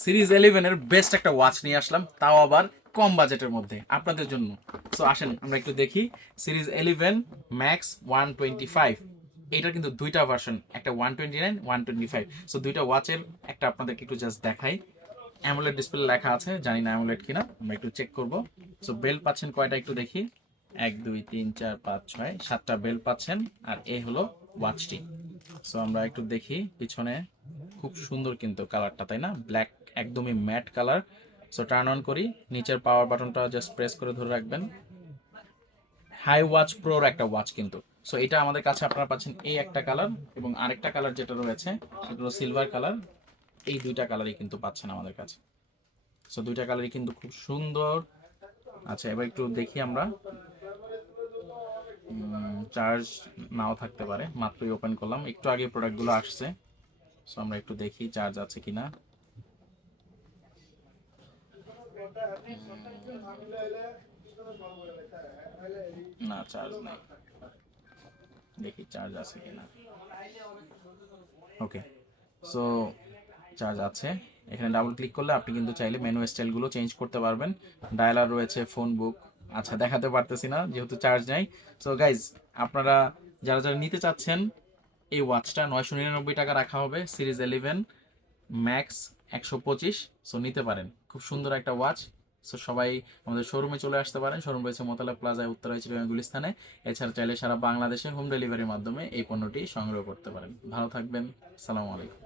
Series 11 এর best একটা watch নিয়ে আসলাম, তাও আবার কম বাজেটের মধ্যে আপনাদের জন্য। সো আসেন আমরা একটু দেখি। সিরিজ 11 ম্যাক্স 125, এটার কিন্তু দুইটা ভার্সন, একটা 129, 125। সো দুইটা ওয়াচের একটা আপনাদেরকে একটু জাস্ট দেখাই। অ্যামোলেড ডিসপ্লে লেখা আছে, জানি না অ্যামোলেড কিনা, আমরা একটু চেক করব। সো বেল পাচ্ছেন কয়টা একটু দেখি। 1 2 3 4 5 6 7টা বেল পাচ্ছেন। আর এই হলো ওয়াচটি। সো আমরা একটু দেখি পিছনে, খুব সুন্দর কিন্তু কালারটা, তাই না? ব্ল্যাক, একদমই matte colour. So turn on করি, নিচের পাওয়ার বাটনটা জাস্ট প্রেস করে ধরে রাখবেন। হাই ওয়াচ প্রোর একটা ওয়াচ কিন্তু। সো এটা আমাদের কাছে আপনারা পাচ্ছেন এই একটা কালার, এবং আরেকটা কালার যেটা রয়েছে সেটা হলো সিলভার কালার। এই দুইটা কালারই কিন্তু পাচ্ছেন আমাদের কাছে। সো দুইটা কালারই কিন্তু খুব সুন্দর। আচ্ছা, এবার একটু দেখি আমরা। চার্জ নাও থাকতে পারে, মাত্রই ওপেন করলাম, একটু আগে প্রোডাক্টগুলো আসছে। সো আমরা একটু দেখি চার্জ আছে কিনা। না, চার্জ নাই, দেখি চার্জ আছে কিনা। ওকে, সো চার্জ আছে। এখানে ডাবল ক্লিক করলে আপনি কিন্তু চাইলে মেনু স্টাইলগুলো চেঞ্জ করতে পারবেন। ডায়ালার রয়েছে, ফোন বুক। আচ্ছা, দেখাতে পারতেছি না যেহেতু চার্জ নাই। সো গাইজ, আপনারা যারা যারা নিতে চাচ্ছেন, এই ওয়াচটা 999 টাকা রাখা হবে। Series 11 max 125। সো নিতে পারেন, খুব সুন্দর একটা ওয়াচ। সো সবাই আমাদের শোরুমে চলে আসতে পারেন। শোরুম রয়েছে মোতালা প্লাজায়, উত্তরা চিটাগাং গুলিস্তানে। এছাড়া চাইলে সারা বাংলাদেশে হোম ডেলিভারির মাধ্যমে এই পণ্যটি সংগ্রহ করতে পারেন। ভালো থাকবেন, সালামু আলাইকুম।